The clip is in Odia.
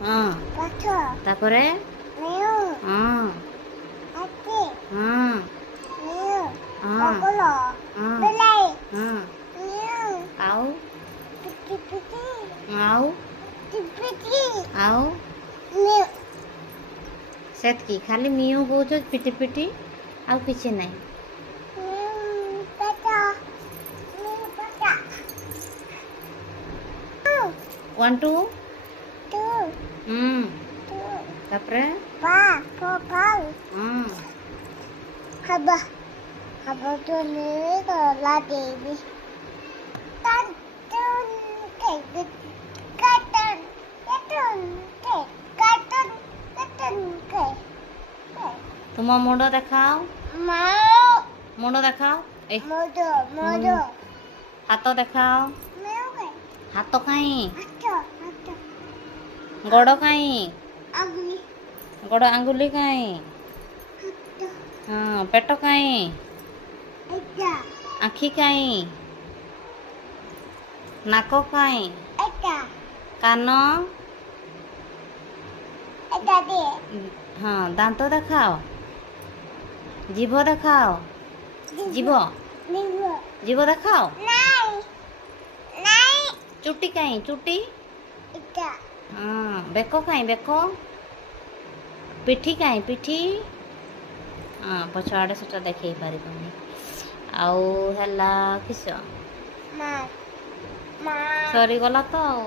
ହଁ ତାପରେ ହଁ ହଁ ହଁ ହଁ ଆଉ ଆଉ ଆଉ ସେତିକି ଖାଲି ମିଉ କହୁଛ ପିଟି ପିଟି ଆଉ କିଛି ନାହିଁ। ୱାନ୍ ଟୁ ତାପରେ ହଁ ତୁମ ମୁଣ୍ଡ ଦେଖାଅ ମୁଣ୍ଡ ଦେଖାଅ ଏ ହାତ ଦେଖାଅ ହାତ କାଇଁ ଗୋଡ଼ କାଇଁ ଗୋଡ଼ ଆଙ୍ଗୁଳି କାଇଁ ହଁ ପେଟ କାଇଁ ଆଖି କାଇଁ ନାକ କାଇଁ କାନ ହଁ ଦାନ୍ତ ଦେଖାଅ ଜିଭ ଦେଖାଅ ଜିଭ ଦେଖାଅ ଚୁଟି କାଇଁ ଚୁଟି ହଁ ବେକ କାଇଁ ବେକ ପିଠି କାଇଁ ପିଠି ହଁ ପଛଆଡ଼େ ସେଟା ଦେଖେଇ ପାରିବନି। ଆଉ ହେଲା କିସ ସରିଗଲା ତ ଆଉ।